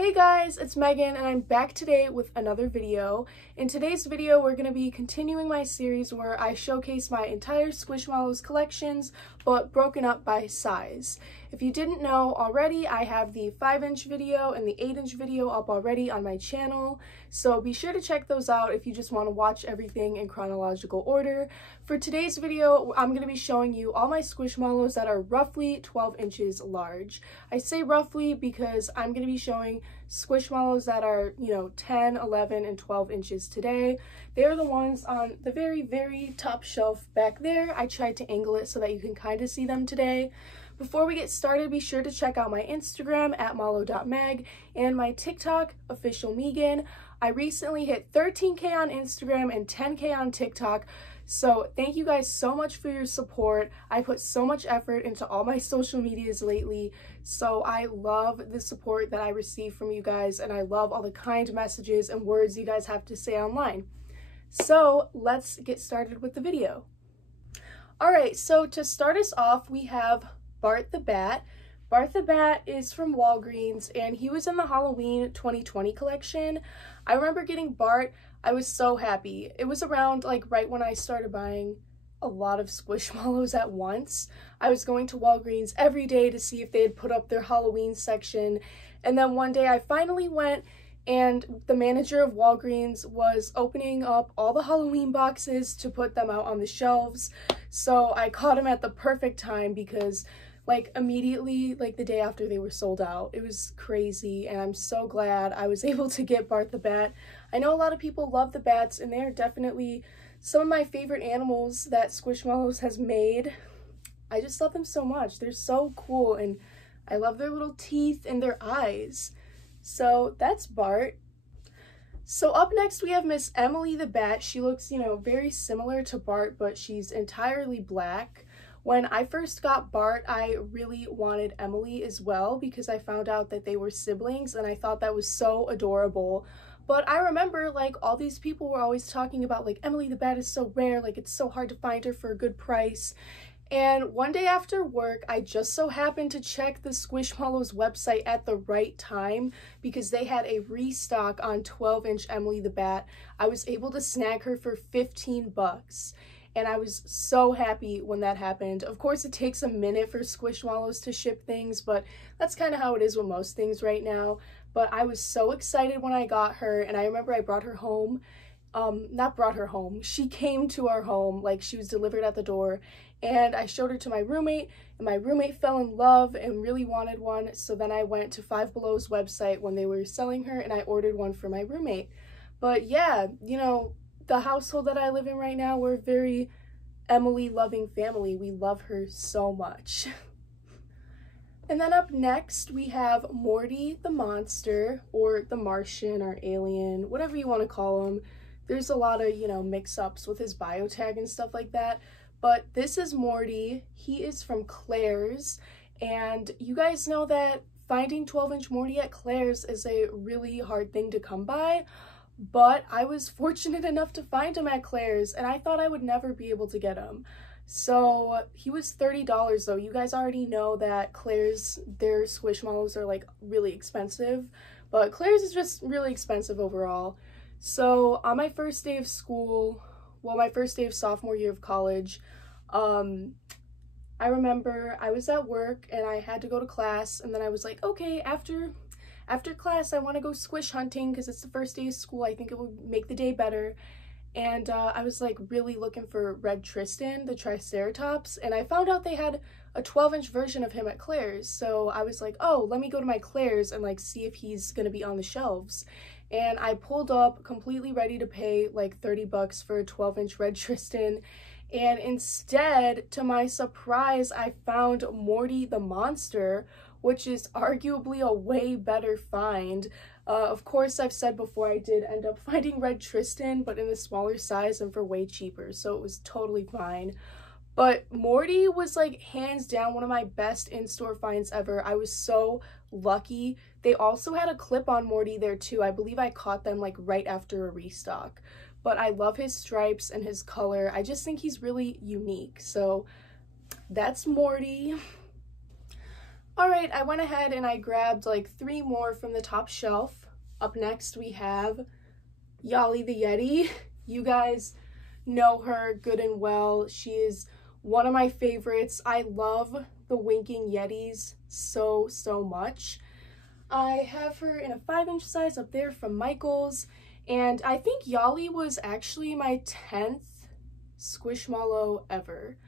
Hey guys, it's Megan and I'm back today with another video. In today's video, we're going to be continuing my series where I showcase my entire Squishmallows collections, but broken up by size. If you didn't know already, I have the 5-inch video and the 8-inch video up already on my channel, so be sure to check those out if you just want to watch everything in chronological order. For today's video, I'm going to be showing you all my Squishmallows that are roughly 12 inches large. I say roughly because I'm going to be showing Squishmallows that are, 10, 11, and 12 inches today. They're the ones on the very top shelf back there. I tried to angle it so that you can kind of see them today. Before we get started, be sure to check out my Instagram at malo.mag and my TikTok, official Megan. I recently hit 13K on Instagram and 10K on TikTok. So thank you guys so much for your support. I put so much effort into all my social medias lately, so I love the support that I receive from you guys, and I love all the kind messages and words you guys have to say online. So let's get started with the video. Alright, so to start us off, we have Bart the Bat. Bart the Bat is from Walgreens, and he was in the Halloween 2020 collection. I remember getting Bart. I was so happy. It was around right when I started buying a lot of Squishmallows at once. I was going to Walgreens every day to see if they had put up their Halloween section, and then one day I finally went and the manager of Walgreens was opening up all the Halloween boxes to put them out on the shelves. So I caught him at the perfect time because immediately, the day after, they were sold out. It was crazy, and I'm so glad I was able to get Bart the Bat. I know a lot of people love the bats, and they're definitely some of my favorite animals that Squishmallows has made. I just love them so much. They're so cool, and I love their little teeth and their eyes. So that's Bart. So up next we have Miss Emily the Bat. She looks, very similar to Bart, but she's entirely black. When I first got Bart, I really wanted Emily as well because I found out that they were siblings, and I thought that was so adorable. But I remember all these people were always talking about Emily the Bat is so rare, it's so hard to find her for a good price. And one day after work, I just so happened to check the Squishmallows website at the right time because they had a restock on 12-inch Emily the Bat. I was able to snag her for 15 bucks. And I was so happy when that happened. Of course, it takes a minute for Squishmallows to ship things, but that's kind of how it is with most things right now. But I was so excited when I got her, and I remember I brought her home. Not brought her home. She came to our home, she was delivered at the door, and I showed her to my roommate, and my roommate fell in love and really wanted one. So then I went to Five Below's website when they were selling her, and I ordered one for my roommate. But yeah, the household that I live in right now, we're a very Emily-loving family. We love her so much. And then up next, we have Morty the Monster, or the Martian, or Alien, whatever you want to call him. There's a lot of, mix-ups with his bio tag and stuff like that. But this is Morty. He is from Claire's, and you guys know that finding 12-inch Morty at Claire's is a really hard thing to come by. But I was fortunate enough to find him at Claire's, and I thought I would never be able to get him. So he was $30 though. You guys already know that Claire's, their Squishmallows are really expensive, but Claire's is just really expensive overall. So on my first day of school, my first day of sophomore year of college, I remember I was at work and I had to go to class, and then I was like, okay, after class, I want to go squish hunting because it's the first day of school. I think it would make the day better. And I was really looking for Red Tristan, the Triceratops, and I found out they had a 12-inch version of him at Claire's. So I was like, oh, let me go to my Claire's and see if he's gonna be on the shelves. And I pulled up completely ready to pay 30 bucks for a 12-inch Red Tristan. And instead, to my surprise, I found Morty the Monster, which is arguably a way better find. Of course, I've said before, I did end up finding Red Tristan, but in a smaller size and for way cheaper, so it was totally fine. But Morty was hands down one of my best in-store finds ever. I was so lucky. They also had a clip-on Morty there too. I believe I caught them right after a restock. But I love his stripes and his color. I just think he's really unique. So that's Morty. Alright, I went ahead and I grabbed like 3 more from the top shelf. Up next we have Yali the Yeti. You guys know her good and well. She is one of my favorites. I love the winking Yetis so much. I have her in a 5-inch size up there from Michael's, and I think Yali was actually my 10th Squishmallow ever.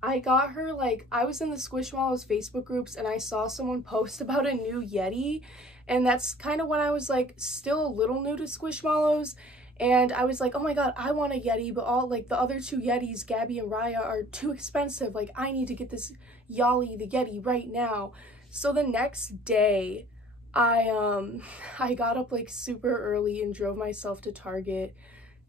I got her, like, I was in the Squishmallows Facebook groups and I saw someone post about a new Yeti, and that's kind of when I was like still a little new to Squishmallows, and I was like, oh my god, I want a Yeti, but all like the other 2 Yetis, Gabby and Raya, are too expensive. Like, I need to get this Yali the Yeti right now. So the next day I got up like super early and drove myself to Target,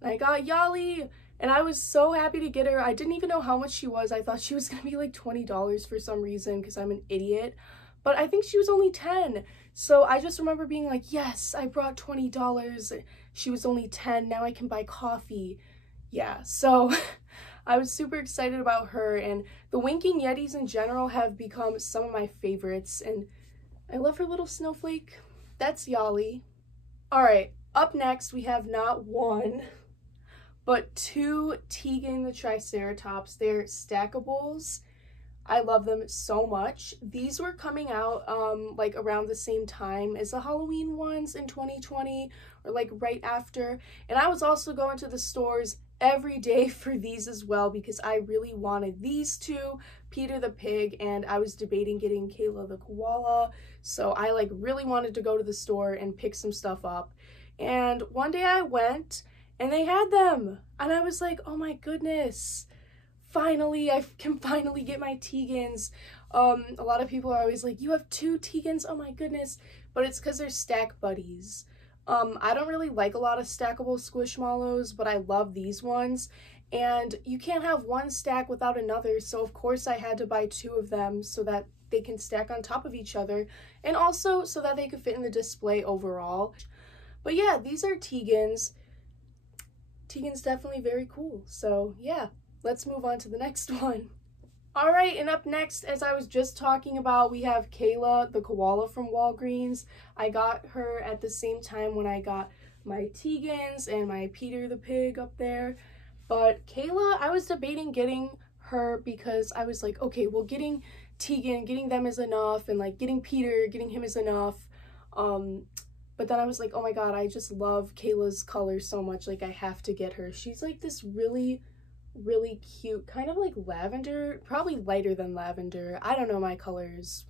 and I got Yali. And I was so happy to get her. I didn't even know how much she was. I thought she was gonna be like $20 for some reason because I'm an idiot. But I think she was only 10. So I just remember being like, yes, I brought $20. She was only 10. Now I can buy coffee. Yeah, so I was super excited about her. And the winking Yetis in general have become some of my favorites. And I love her little snowflake. That's Yali. All right, up next we have not 1, but 2 Tegan the Triceratops. They're stackables. I love them so much. These were coming out like around the same time as the Halloween ones in 2020, or like right after. And I was also going to the stores every day for these as well because I really wanted these 2, Peter the Pig, and I was debating getting Kayla the Koala. So I like really wanted to go to the store and pick some stuff up. And one day I went and they had them, and I was like, oh my goodness, finally, I can finally get my Tegans. A lot of people are always like, you have 2 Tegans, oh my goodness, but it's because they're stack buddies. I don't really like a lot of stackable Squishmallows, but I love these ones, and you can't have one stack without another, so of course I had to buy 2 of them so that they can stack on top of each other, and also so that they could fit in the display overall. But yeah, these are Tegans. Tegan's definitely very cool. So yeah, let's move on to the next one. All right, and up next, as I was just talking about, we have Kayla the Koala from Walgreens. I got her at the same time when I got my Tegans and my Peter the Pig up there. But Kayla, I was debating getting her because I was like, okay, well, getting Tegan, getting them is enough, and like getting Peter, getting him is enough. But then I was like, oh my god, I just love Kayla's color so much, like I have to get her. She's like this really cute, kind of like lavender, probably lighter than lavender. I don't know my colors,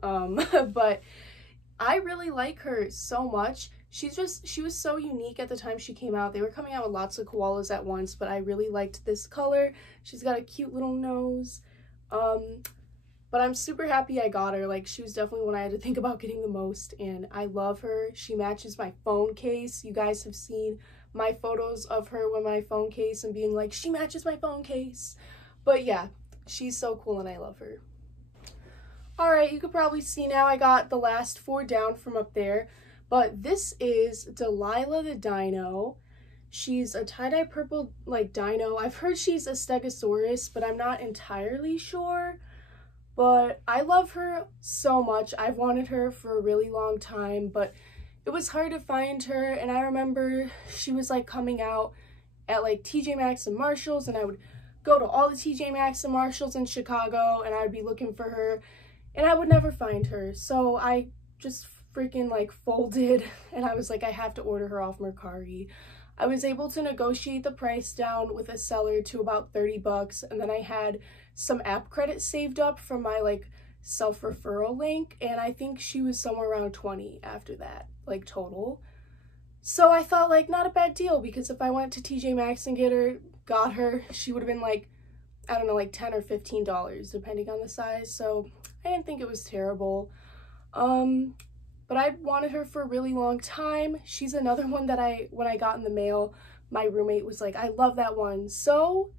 but I really like her so much. She was so unique at the time she came out. They were coming out with lots of koalas at once, but I really liked this color. She's got a cute little nose. But I'm super happy I got her. Like, she was definitely one I had to think about getting the most, and I love her. She matches my phone case. You guys have seen my photos of her with my phone case and being like, she matches my phone case. But yeah, she's so cool and I love her. Alright, you could probably see now I got the last 4 down from up there, but this is Delilah the Dino. She's a tie-dye purple like dino. I've heard she's a Stegosaurus, but I'm not entirely sure. But I love her so much. I've wanted her for a really long time, but it was hard to find her, and I remember she was like coming out at like TJ Maxx and Marshalls, and I would go to all the TJ Maxx and Marshalls in Chicago, and I'd be looking for her, and I would never find her. So I just freaking like folded, and I was like, I have to order her off Mercari. I was able to negotiate the price down with a seller to about 30 bucks, and then I had some app credits saved up from my like self-referral link, and I think she was somewhere around 20 after that, like total. So I thought like not a bad deal, because if I went to TJ Maxx and got her, she would have been like, I don't know, like $10 or $15 depending on the size. So I didn't think it was terrible. But I wanted her for a really long time. She's another one that when I got in the mail, my roommate was like, I love that one. So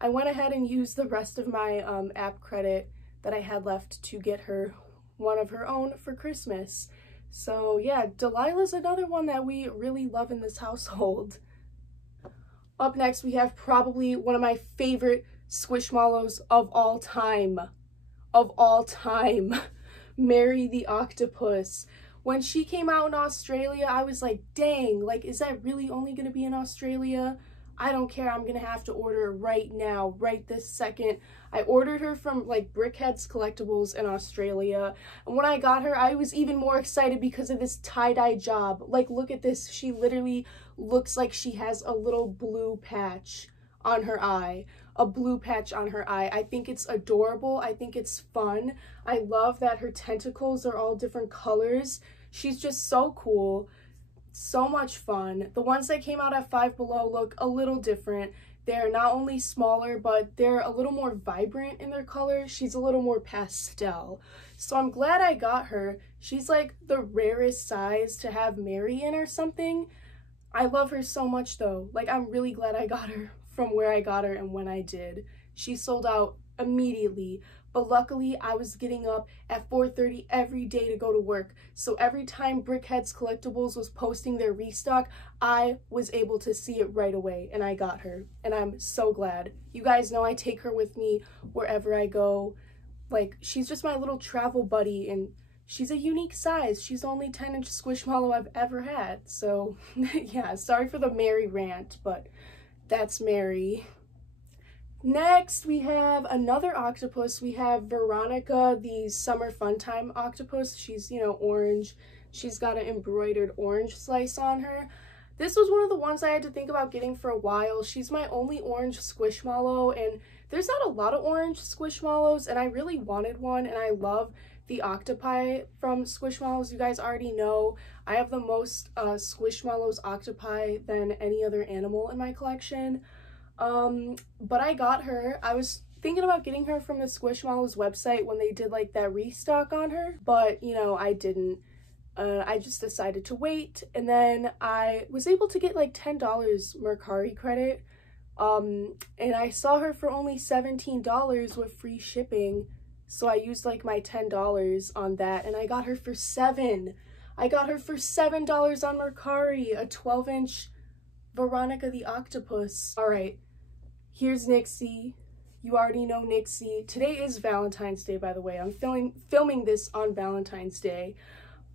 I went ahead and used the rest of my app credit that I had left to get her one of her own for Christmas. So yeah, Delilah's another one that we really love in this household. Up next, we have probably one of my favorite Squishmallows of all time. Mary the Octopus. When she came out in Australia, I was like, dang, like, is that really only gonna be in Australia? I don't care, I'm gonna have to order her right now, right this second. I ordered her from like Brickhead's Collectibles in Australia, and when I got her, I was even more excited because of this tie-dye job. Like, look at this, she literally looks like she has a little blue patch on her eye. A blue patch on her eye. I think it's adorable. I think it's fun. I love that her tentacles are all different colors. She's just so cool. So much fun. The ones that came out at Five Below look a little different. They're not only smaller, but they're a little more vibrant in their colors. She's a little more pastel. So I'm glad I got her. She's like the rarest size to have Mary in or something. I love her so much though. Like, I'm really glad I got her from where I got her and when I did. She sold out immediately, but luckily I was getting up at 4:30 every day to go to work. So every time Brickhead's Collectibles was posting their restock, I was able to see it right away, and I got her, and I'm so glad. You guys know I take her with me wherever I go. Like, she's just my little travel buddy, and she's a unique size. She's the only 10-inch Squishmallow I've ever had. So yeah, sorry for the Mary rant, but that's Mary. Next, we have another octopus. We have Veronica, the Summer Fun Time octopus. She's, you know, orange. She's got an embroidered orange slice on her. This was one of the ones I had to think about getting for a while. She's my only orange Squishmallow, and there's not a lot of orange Squishmallows, and I really wanted one, and I love the octopi from Squishmallows. You guys already know I have the most Squishmallows octopi than any other animal in my collection. But I got her. I was thinking about getting her from the Squishmallows website when they did like that restock on her, but you know, I didn't. I just decided to wait, and then I was able to get like $10 Mercari credit, and I saw her for only $17 with free shipping. So I used like my $10 on that, and I got her for $7. I got her for $7 on Mercari, a 12-inch Veronica the Octopus. All right, here's Nixie. You already know Nixie. Today is Valentine's Day, by the way. I'm filming this on Valentine's Day.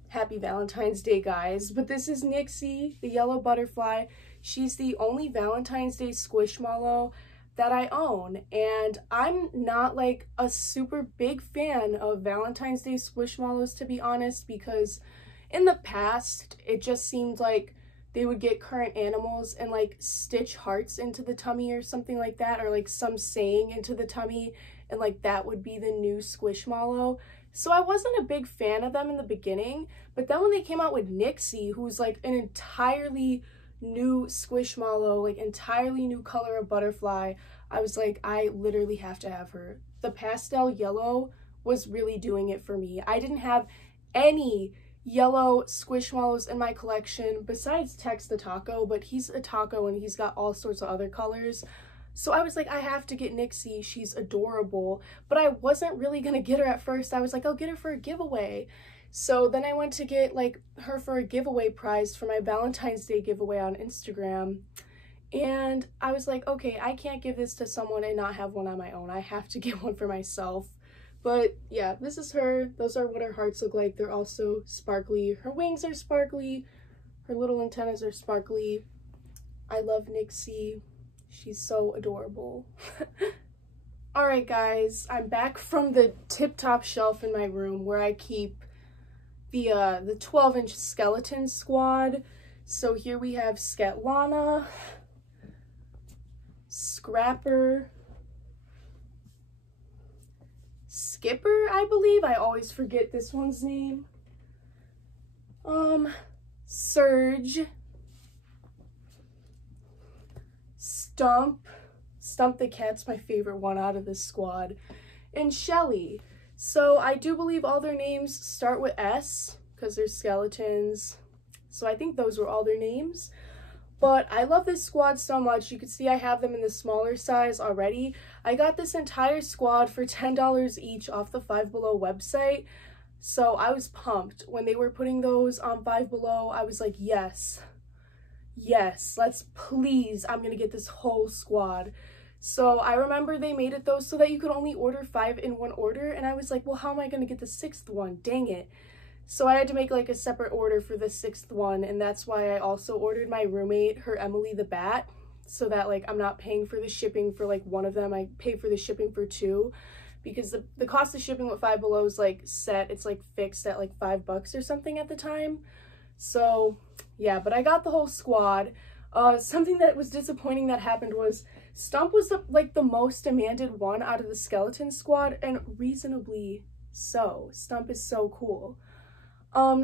Happy Valentine's Day, guys. But this is Nixie, the yellow butterfly. She's the only Valentine's Day Squishmallow that I own, and I'm not like a super big fan of Valentine's Day Squishmallows, to be honest, because in the past it just seemed like they would get current animals and like stitch hearts into the tummy or something like that, or like some saying into the tummy, and like that would be the new Squishmallow. So I wasn't a big fan of them in the beginning, but then when they came out with Nixie, who's like an entirely new Squishmallow, like entirely new color of butterfly, I was like, I literally have to have her. The pastel yellow was really doing it for me. I didn't have any yellow Squishmallows in my collection besides Tex the Taco, but he's a taco and he's got all sorts of other colors. So I was like, I have to get Nixie. She's adorable. But I wasn't really gonna get her at first. I was like, I'll get her for a giveaway. So then I went to get like her for a giveaway prize for my Valentine's Day giveaway on Instagram. And I was like, okay, I can't give this to someone and not have one on my own. I have to get one for myself. But yeah, this is her. Those are what her hearts look like. They're also sparkly. Her wings are sparkly. Her little antennas are sparkly. I love Nixie. She's so adorable. Alright guys, I'm back from the tip-top shelf in my room where I keep the 12-inch skeleton squad. So here we have Sketlana, Scrapper, Skipper, I believe. I always forget this one's name. Surge, Stump the cat's my favorite one out of this squad, and Shelly. So I do believe all their names start with S because they're skeletons. So I think those were all their names. But I love this squad so much. You can see I have them in the smaller size already. I got this entire squad for $10 each off the Five Below website. So I was pumped. When they were putting those on Five Below, I was like, yes. Yes, let's please. I'm going to get this whole squad. So I remember they made it though so that you could only order 5 in one order, and I was like, well, how am I gonna get the 6th one? Dang it. So I had to make like a separate order for the 6th one, and that's why I also ordered my roommate her Emily the Bat, so that like I'm not paying for the shipping for like one of them. I pay for the shipping for 2, because the cost of shipping with Five Below is like set, it's like fixed at like $5 or something at the time. So yeah, but I got the whole squad. Something that was disappointing that happened was Stump was like the most demanded one out of the skeleton squad, and reasonably so. Stump is so cool.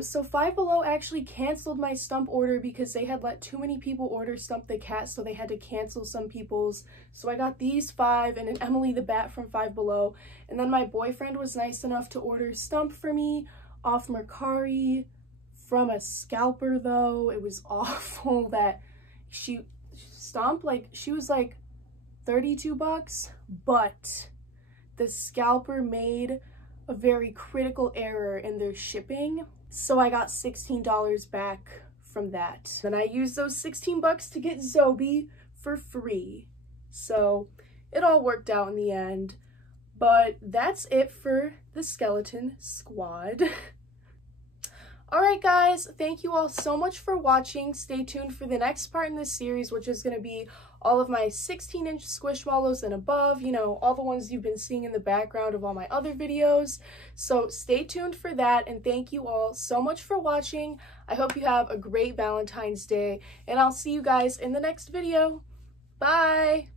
So Five Below actually canceled my Stump order because they had let too many people order Stump the Cat, so they had to cancel some people's. So I got these 5 and an Emily the Bat from Five Below, and then my boyfriend was nice enough to order Stump for me off Mercari from a scalper though. It was awful that Stump, like, she was like $32, but the scalper made a very critical error in their shipping, so I got $16 back from that. Then I used those $16 to get Zobi for free, so it all worked out in the end. But that's it for the skeleton squad. Alright guys, thank you all so much for watching. Stay tuned for the next part in this series, which is going to be all of my 16-inch Squishmallows and above, you know, all the ones you've been seeing in the background of all my other videos. So stay tuned for that, and thank you all so much for watching. I hope you have a great Valentine's Day, and I'll see you guys in the next video. Bye!